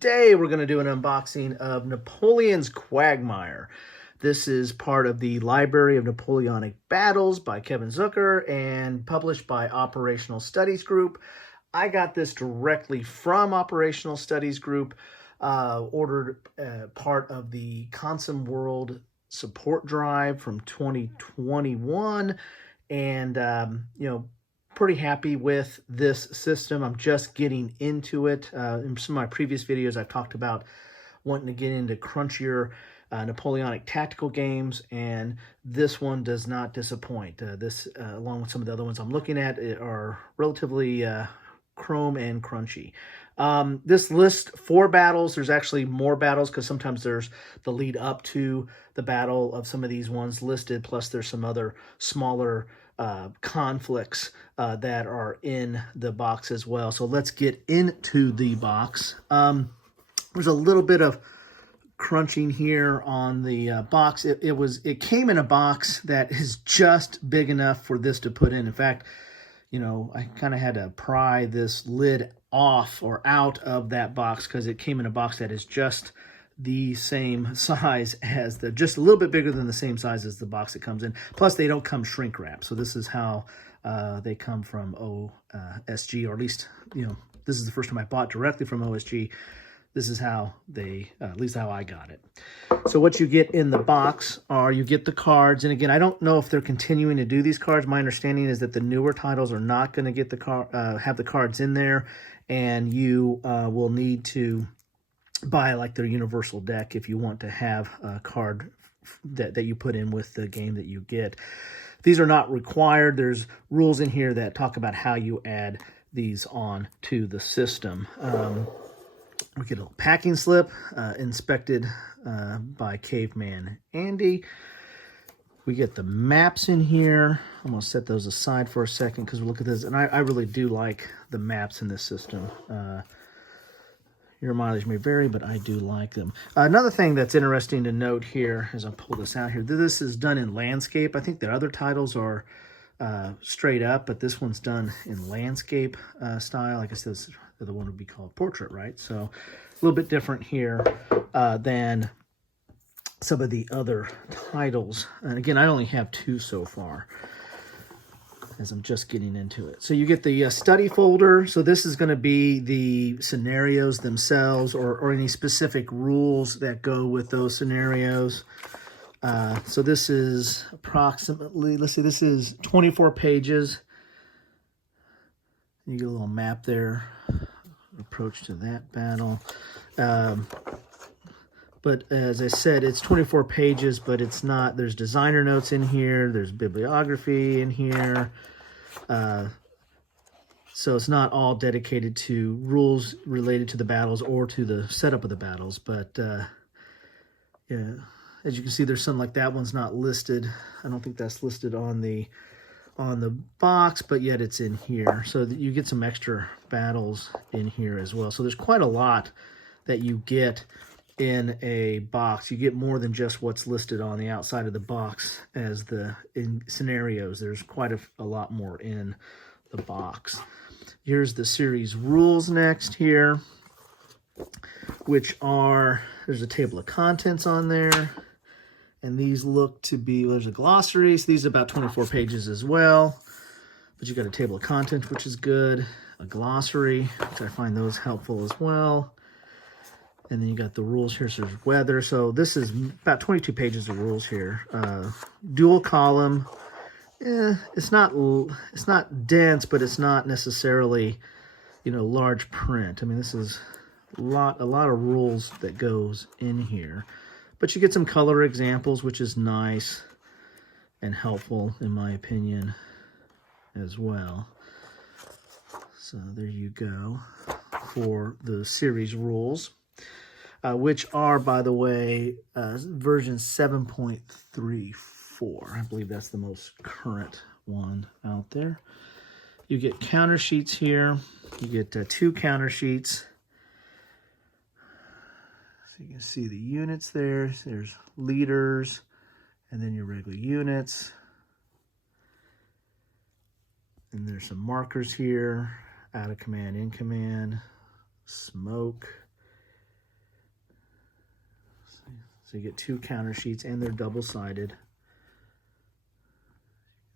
Today we're going to do an unboxing of Napoleon's Quagmire. This is part of the Library of Napoleonic Battles by Kevin Zucker and published by Operational Studies Group. I got this directly from Operational Studies Group, ordered part of the Consom World support drive from 2021, and pretty happy with this system. I'm just getting into it. In some of my previous videos, I've talked about wanting to get into crunchier Napoleonic tactical games, and this one does not disappoint. This, along with some of the other ones I'm looking at, are relatively chrome and crunchy. This lists 4 battles. There's actually more battles because sometimes there's the lead up to the battle of some of these ones listed, plus there's some other smaller conflicts that are in the box as well. So let's get into the box. There's a little bit of crunching here on the box. It came in a box that is just big enough for this to put in. In fact, I kind of had to pry this lid off or out of that box because it came in a box that is just the same size as just a little bit bigger than the same size as the box it comes in. Plus, they don't come shrink wrapped. So this is how they come from OSG, or at least, this is the first time I bought directly from OSG. This is how they, at least how I got it. So what you get in the box are, you get the cards. And again, I don't know if they're continuing to do these cards. My understanding is that the newer titles are not going to get have the cards in there. And you will need to buy like their universal deck if you want to have a card that you put in with the game that you get. These are not required. There's rules in here that talk about how you add these on to the system. We get a little packing slip inspected by Caveman Andy. We get the maps in here. I'm going to set those aside for a second because we'll look at this. And I really do like the maps in this system. Your mileage may vary, but I do like them. Another thing that's interesting to note here, as I pull this out here, this is done in landscape. I think the other titles are straight up, but this one's done in landscape style. Like I said, the other one would be called portrait, right? So a little bit different here than some of the other titles. And again, I only have 2 so far, as I'm just getting into it. So you get the study folder. So this is going to be the scenarios themselves, or any specific rules that go with those scenarios. So this is approximately, let's see, this is 24 pages. You get a little map there, approach to that battle. But as I said, it's 24 pages, but it's not, there's designer notes in here, there's bibliography in here. So it's not all dedicated to rules related to the battles or to the setup of the battles. But yeah, as you can see, there's some like that one's not listed. I don't think that's listed on the box, but yet it's in here. So that you get some extra battles in here as well. So there's quite a lot that you get in a box. You get more than just what's listed on the outside of the box as in scenarios. There's quite a lot more in the box. Here's the series rules next here, which are, there's a table of contents on there. And these look to be, there's a glossary. So these are about 24 pages as well. But you got a table of contents, which is good. A glossary, which I find those helpful as well. And then you got the rules here. So there's weather. So this is about 22 pages of rules here. Dual column. It's not dense, but it's not necessarily, large print. I mean, this is a lot of rules that goes in here. But you get some color examples, which is nice and helpful, in my opinion, as well. So there you go for the series rules. Which are, by the way, version 7.34. I believe that's the most current one out there. You get counter sheets here. You get 2 counter sheets. So you can see the units there. There's leaders, and then your regular units. And there's some markers here. Out of command, in command, smoke. So you get 2 counter sheets, and they're double-sided.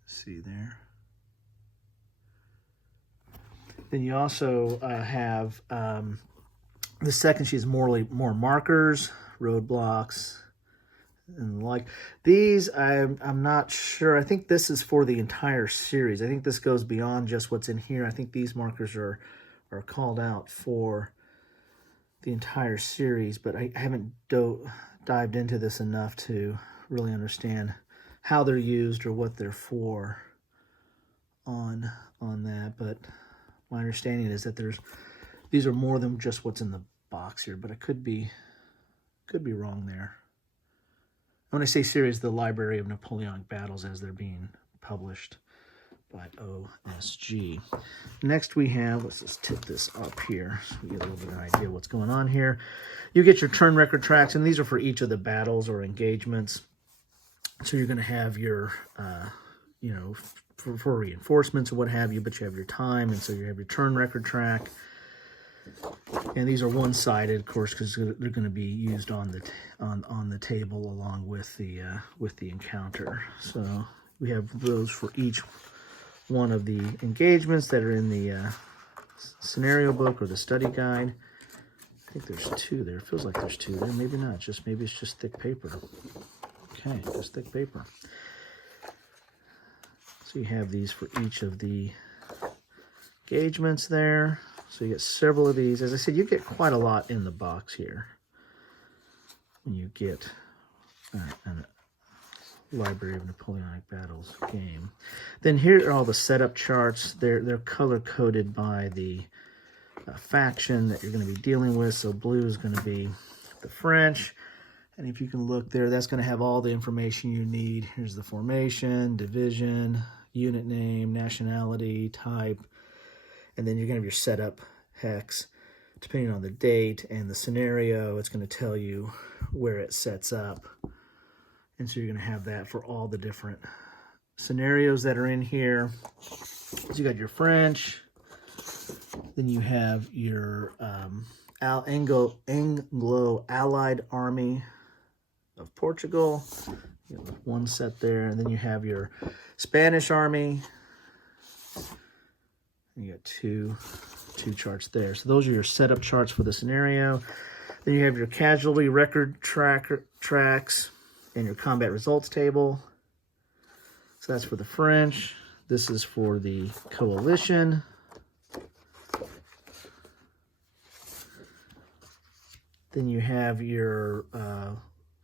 See there. Then you also have the second sheet is more markers, roadblocks, and the like. These I'm not sure. I think this is for the entire series. I think this goes beyond just what's in here. I think these markers are called out for the entire series, but I haven't dived into this enough to really understand how they're used or what they're for on that. But my understanding is that these are more than just what's in the box here, but I could be wrong there. When I say series, the Library of Napoleonic Battles as they're being published by OSG. Next we have, let's just tip this up here so we get a little bit of an idea of what's going on here. You get your turn record tracks, and these are for each of the battles or engagements. So you're going to have your, for reinforcements or what have you, but you have your time, and so you have your turn record track. And these are one-sided, of course, because they're going to be used on the table along with the encounter. So we have those for each one of the engagements that are in the scenario book or the study guide. I think there's 2 there. It feels like there's 2 there. Maybe not. Maybe it's just thick paper. Okay, just thick paper. So you have these for each of the engagements there. So you get several of these. As I said, you get quite a lot in the box here when you get a Library of Napoleonic Battles game. Then here are all the setup charts. They're color-coded by the faction that you're going to be dealing with. So blue is going to be the French. And if you can look there, that's going to have all the information you need. Here's the formation, division, unit name, nationality, type. And then you're going to have your setup hex. Depending on the date and the scenario, it's going to tell you where it sets up. And so you're going to have that for all the different scenarios that are in here. So you got your French. Then you have your Anglo-Allied Army of Portugal. You have 1 set there. And then you have your Spanish Army. You got two charts there. So those are your setup charts for the scenario. Then you have your casualty record tracks and your combat results table. So that's for the French. This is for the coalition. Then you have your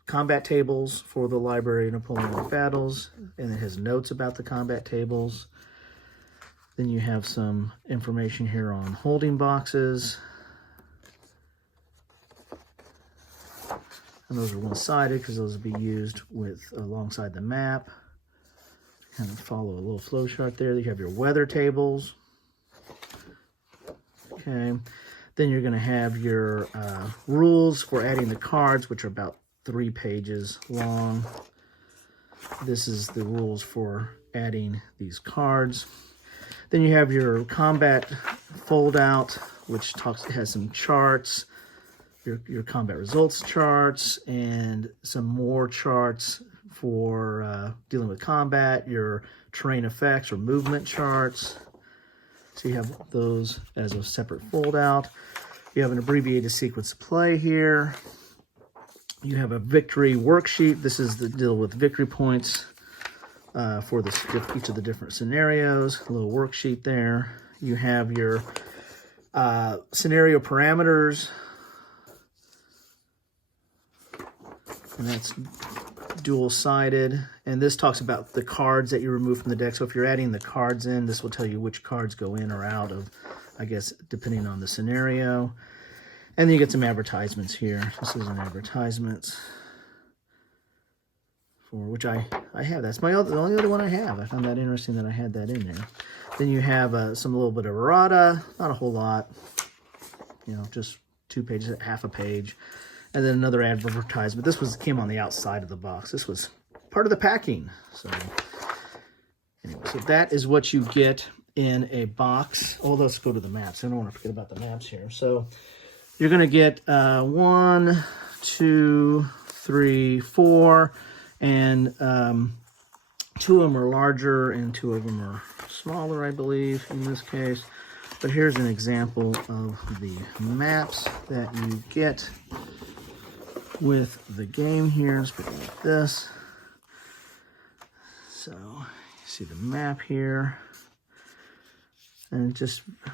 combat tables for the Library of Napoleonic Battles, and it has notes about the combat tables. Then you have some information here on holding boxes. And those are one-sided because those will be used alongside the map. Kind of follow a little flow chart there. You have your weather tables. Okay. Then you're going to have your rules for adding the cards, which are about 3 pages long. This is the rules for adding these cards. Then you have your combat fold-out, which has some charts, your combat results charts, and some more charts for dealing with combat, your terrain effects or movement charts. So you have those as a separate fold-out. You have an abbreviated sequence of play here. You have a victory worksheet. This is the deal with victory points for each of the different scenarios. A little worksheet there. You have your scenario parameters. And that's dual-sided. And this talks about the cards that you remove from the deck. So if you're adding the cards in, this will tell you which cards go in or out of, I guess, depending on the scenario. And then you get some advertisements here. This is an advertisement for which I have. That's the only other one I have. I found that interesting that I had that in there. Then you have a little bit of errata, not a whole lot. Just 2 pages, half a page. And then another advertisement. This came on the outside of the box. This was part of the packing. So anyway, so that is what you get in a box. Oh, let's go to the maps. I don't want to forget about the maps here. So you're going to get 1, 2, 3, 4, and 2 of them are larger and 2 of them are smaller, I believe, in this case. But here's an example of the maps that you get with the game here. Let's go like this. So you see the map here. And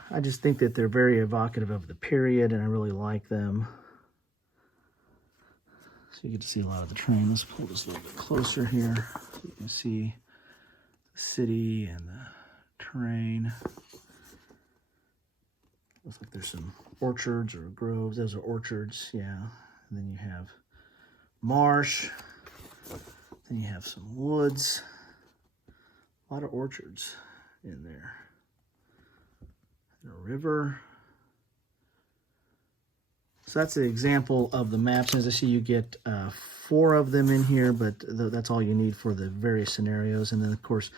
I just think that they're very evocative of the period, and I really like them. So you get to see a lot of the terrain. Let's pull this a little bit closer here so you can see the city and the terrain. Looks like there's some orchards or groves. Those are orchards, yeah. And then you have marsh. Then you have some woods. A lot of orchards in there. And a river. So that's an example of the maps. As I see, you get 4 of them in here, but that's all you need for the various scenarios. And then, of course,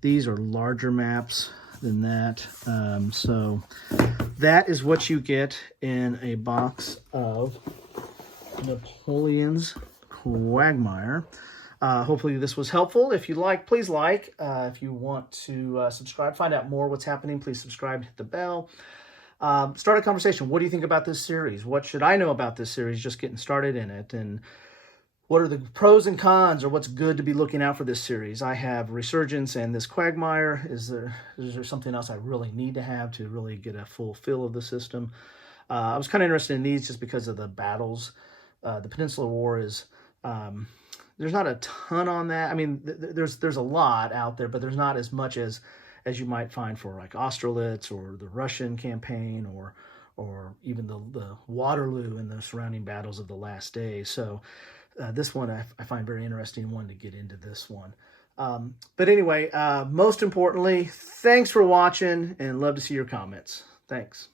these are larger maps than that. So that is what you get in a box of Napoleon's Quagmire. Hopefully this was helpful. If you like, please like. If you want to subscribe, find out more what's happening, please subscribe, hit the bell. Start a conversation. What do you think about this series? What should I know about this series, just getting started in it? And what are the pros and cons, or what's good to be looking out for this series? I have Resurgence and this Quagmire. Is there something else I really need to have to really get a full feel of the system? I was kind of interested in these just because of the battles. The Peninsular War is... there's not a ton on that. I mean, there's a lot out there, but there's not as much as you might find for like Austerlitz or the Russian campaign or even the Waterloo and the surrounding battles of the last days. So this one I find very interesting. Wanted to get into this one. But anyway, most importantly, thanks for watching and love to see your comments. Thanks.